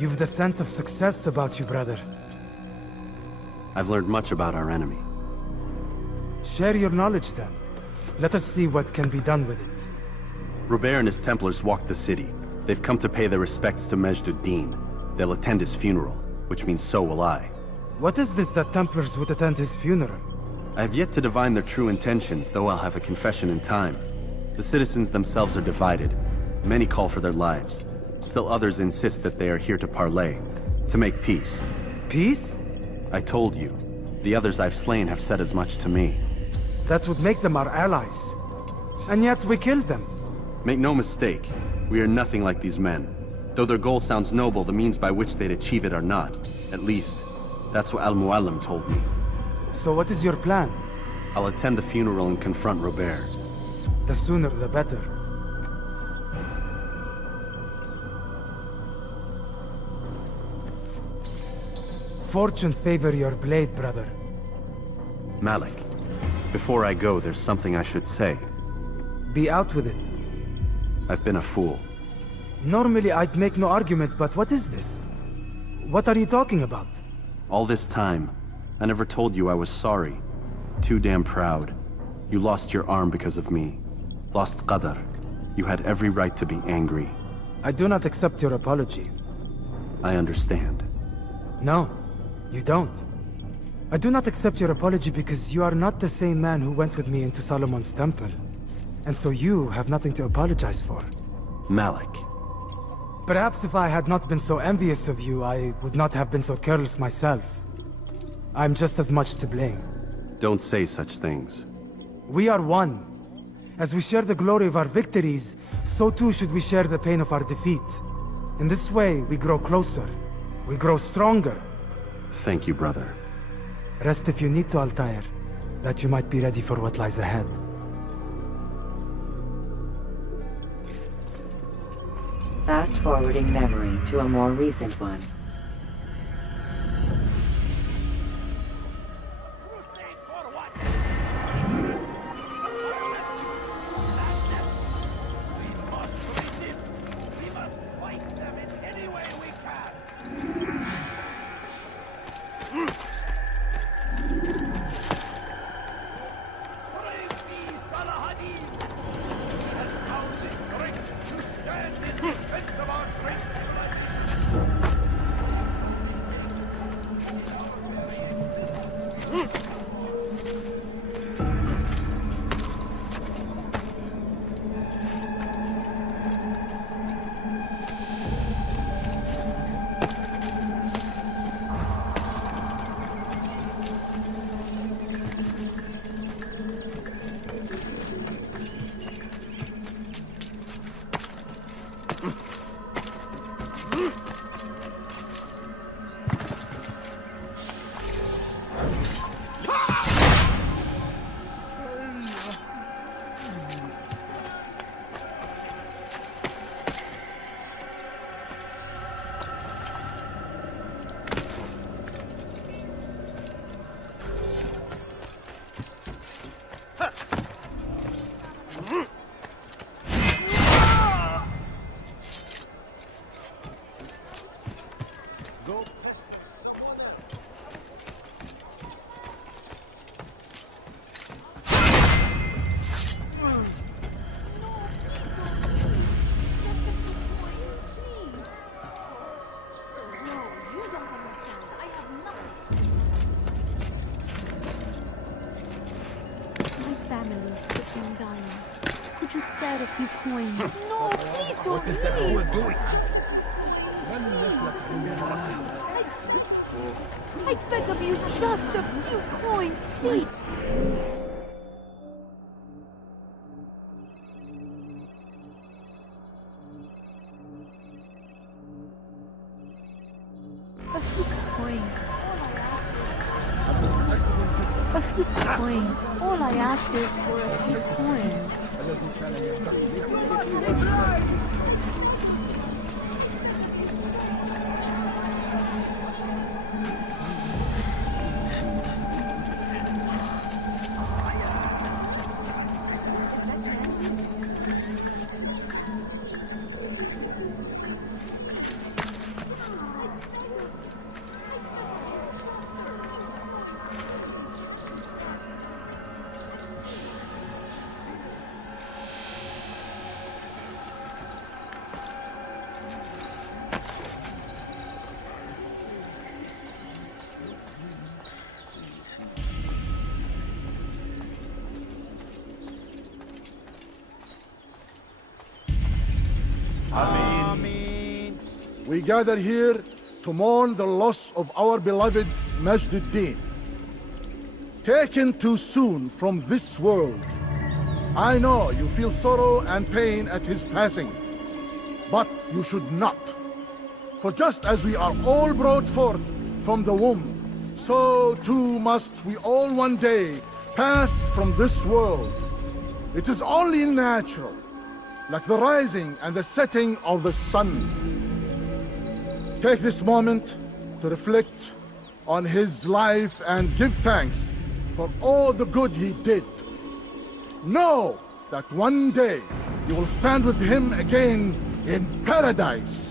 You've the scent of success about you, brother. I've learned much about our enemy. Share your knowledge then. Let us see what can be done with it. Robert and his Templars walked the city. They've come to pay their respects to Majd-ud-Din. They'll attend his funeral, which means so will I. What is this that Templars would attend his funeral? I have yet to divine their true intentions, though I'll have a confession in time. The citizens themselves are divided. Many call for their lives. Still others insist that they are here to parley, to make peace. Peace? I told you. The others I've slain have said as much to me. That would make them our allies. And yet we killed them. Make no mistake, we are nothing like these men. Though their goal sounds noble, the means by which they'd achieve it are not. At least, that's what Al-Mualim told me. So what is your plan? I'll attend the funeral and confront Robert. The sooner the better. Fortune favor your blade, brother. Malik, before I go, there's something I should say. Be out with it. I've been a fool. Normally I'd make no argument, but what is this? What are you talking about? All this time, I never told you I was sorry. Too damn proud. You lost your arm because of me. Lost Qadar. You had every right to be angry. I do not accept your apology. I understand. No, you don't. I do not accept your apology because you are not the same man who went with me into Solomon's temple. And so you have nothing to apologize for. Malik. Perhaps if I had not been so envious of you, I would not have been so careless myself. I'm just as much to blame. Don't say such things. We are one. As we share the glory of our victories, so too should we share the pain of our defeat. In this way, we grow closer. We grow stronger. Thank you, brother. Rest if you need to, Altair, that you might be ready for what lies ahead. Fast-forwarding memory to a more recent one. Could you spare a few coins? No, please don't leave! I beg of you, just a few coins, please! A few coins. A few coins. All I ask is for a few coins. We gather here to mourn the loss of our beloved Majduddin. Taken too soon from this world. I know you feel sorrow and pain at his passing, but you should not. For just as we are all brought forth from the womb, so too must we all one day pass from this world. It is only natural, like the rising and the setting of the sun. Take this moment to reflect on his life and give thanks for all the good he did. Know that one day you will stand with him again in paradise.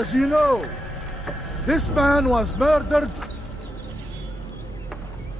As you know, this man was murdered.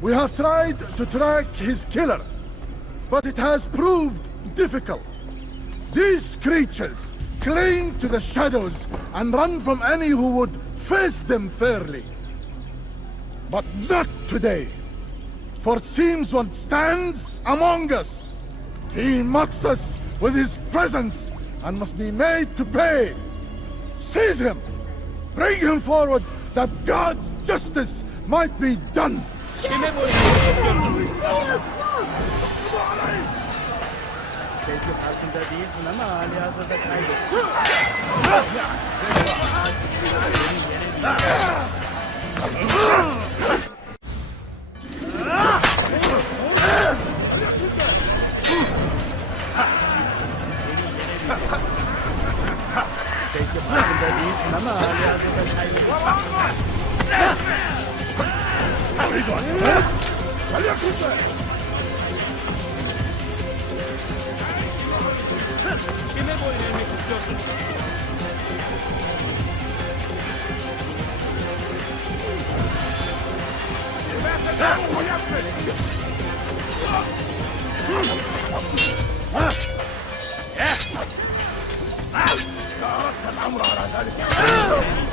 We have tried to track his killer, but it has proved difficult. These creatures cling to the shadows and run from any who would face them fairly. But not today, for it seems one stands among us. He mocks us with his presence and must be made to pay. Seize him! Bring him forward that God's justice might be done! Belki farkında değilsin ama hali hazırda Belki farkında değilsin ama hali hazırda Kime boyun eğmek istiyorsun? الأمر على ذلك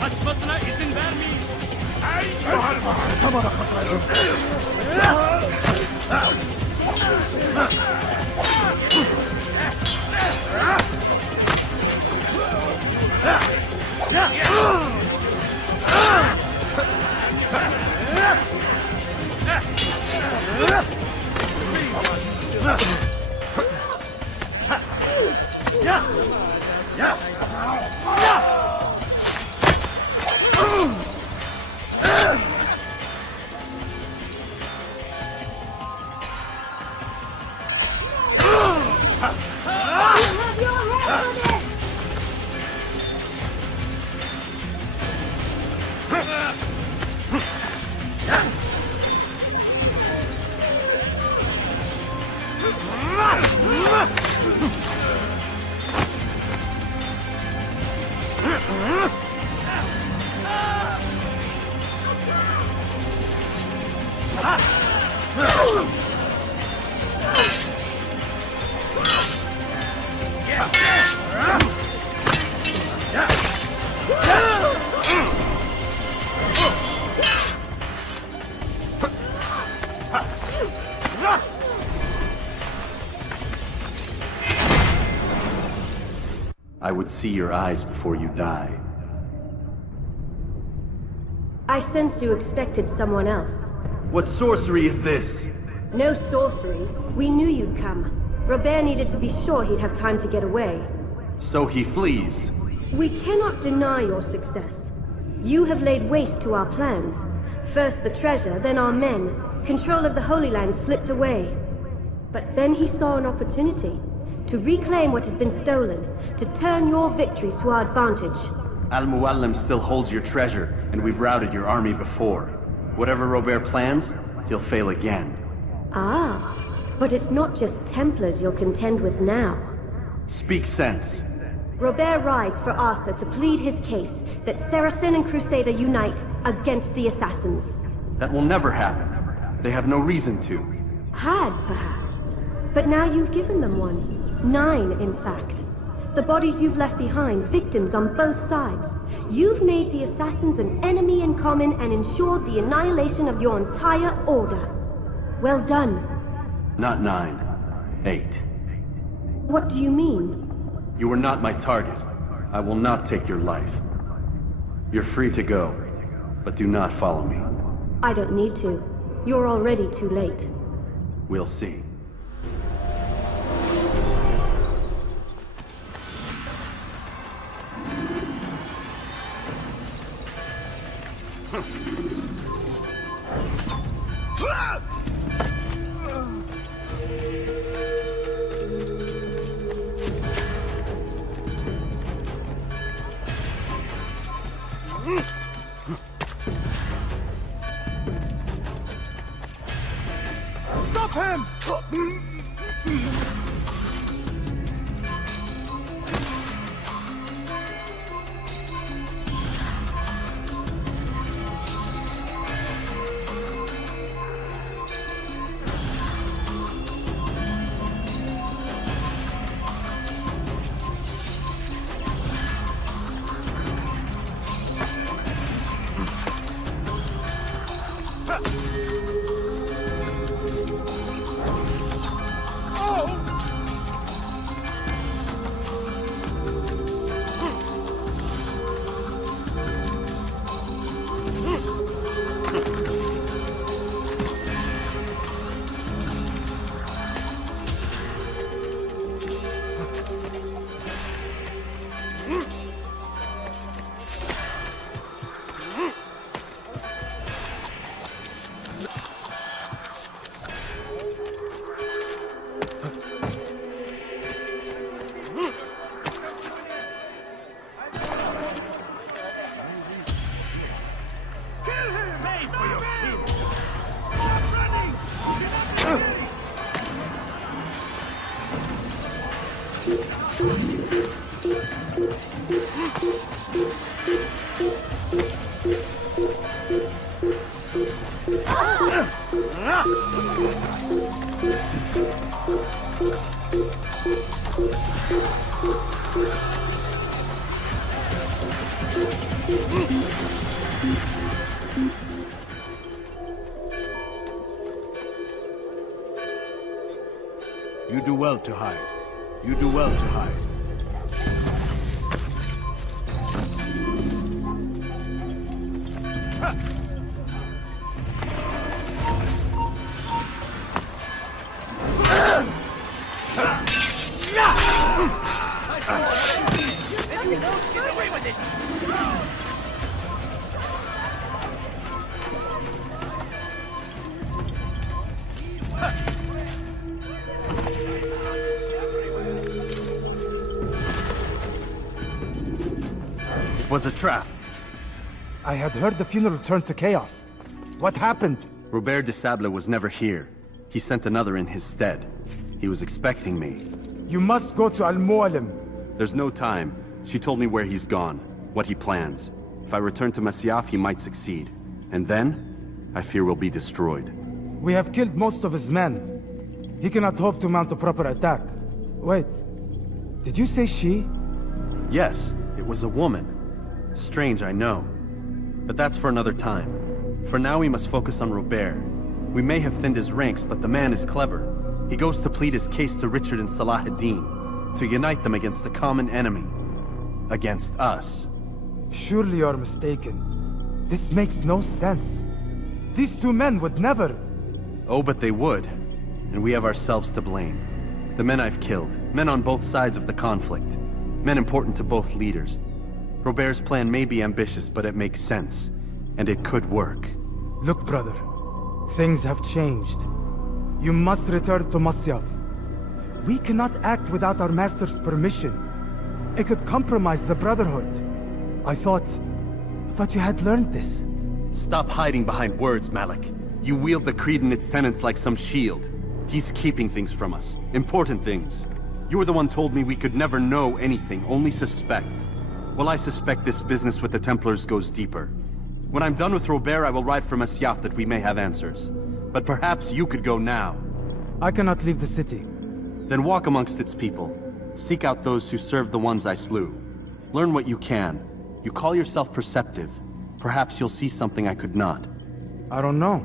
Kaçmasına izin vermeyin. I would see your eyes before you die. I sense you expected someone else. What sorcery is this? No sorcery. We knew you'd come. Robert needed to be sure he'd have time to get away. So he flees. We cannot deny your success. You have laid waste to our plans. First the treasure, then our men. Control of the Holy Land slipped away. But then he saw an opportunity to reclaim what has been stolen, to turn your victories to our advantage. Al-Muallim still holds your treasure, and we've routed your army before. Whatever Robert plans, he'll fail again. Ah, but it's not just Templars you'll contend with now. Speak sense. Robert rides for Asa to plead his case that Saracen and Crusader unite against the Assassins. That will never happen. They have no reason to. Had, perhaps. But now you've given them one. 9, in fact. The bodies you've left behind, victims on both sides. You've made the Assassins an enemy in common and ensured the annihilation of your entire order. Well done. Not 9. 8. What do you mean? You are not my target. I will not take your life. You're free to go, but do not follow me. I don't need to. You're already too late. We'll see. Stop him! Pay for your sins! You do well to hide. You do well to hide. It was a trap. I had heard the funeral turned to chaos. What happened? Robert de Sable was never here. He sent another in his stead. He was expecting me. You must go to Al-Mualim. There's no time. She told me where he's gone, what he plans. If I return to Masyaf, he might succeed. And then, I fear we'll be destroyed. We have killed most of his men. He cannot hope to mount a proper attack. Wait, did you say she? Yes, it was a woman. Strange, I know. But that's for another time. For now, we must focus on Robert. We may have thinned his ranks, but the man is clever. He goes to plead his case to Richard and Salah ad-Din, to unite them against the common enemy. Against us. Surely you're mistaken. This makes no sense. These two men would never... Oh, but they would. And we have ourselves to blame. The men I've killed, men on both sides of the conflict. Men important to both leaders. Robert's plan may be ambitious, but it makes sense. And it could work. Look, brother. Things have changed. You must return to Masyaf. We cannot act without our master's permission. It could compromise the Brotherhood. I thought you had learned this. Stop hiding behind words, Malik. You wield the creed and its tenets like some shield. He's keeping things from us. Important things. You were the one told me we could never know anything, only suspect. Well, I suspect this business with the Templars goes deeper. When I'm done with Robert, I will ride for Masyaf that we may have answers. But perhaps you could go now. I cannot leave the city. Then walk amongst its people. Seek out those who served the ones I slew. Learn what you can. You call yourself perceptive. Perhaps you'll see something I could not. I don't know.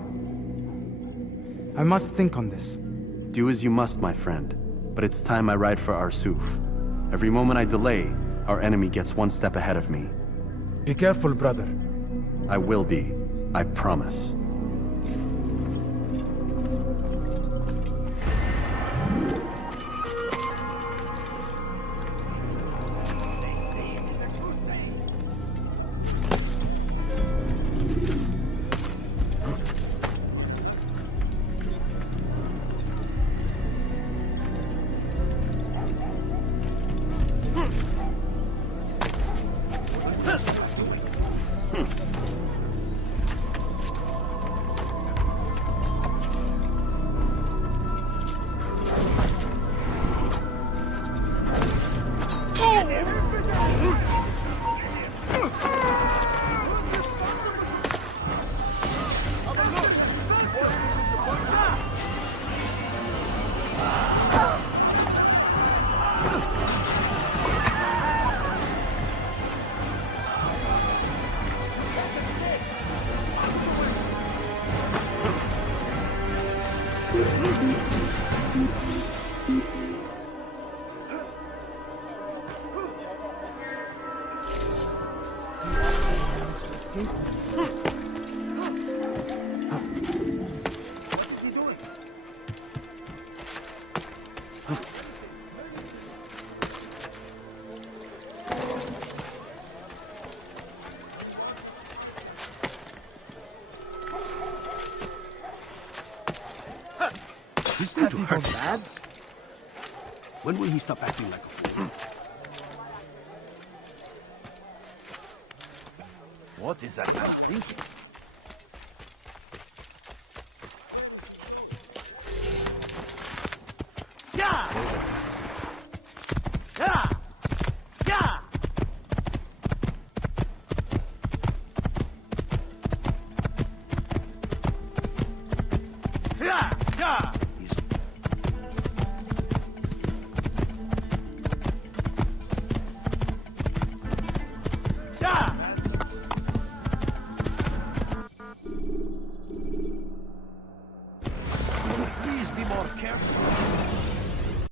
I must think on this. Do as you must, my friend. But it's time I ride for Arsuf. Every moment I delay, our enemy gets one step ahead of me. Be careful, brother. I will be. I promise. He's going to hurt bad. When will he stop acting like a fool? What is that man thinking? Yeah! Yeah! Yeah! Yeah!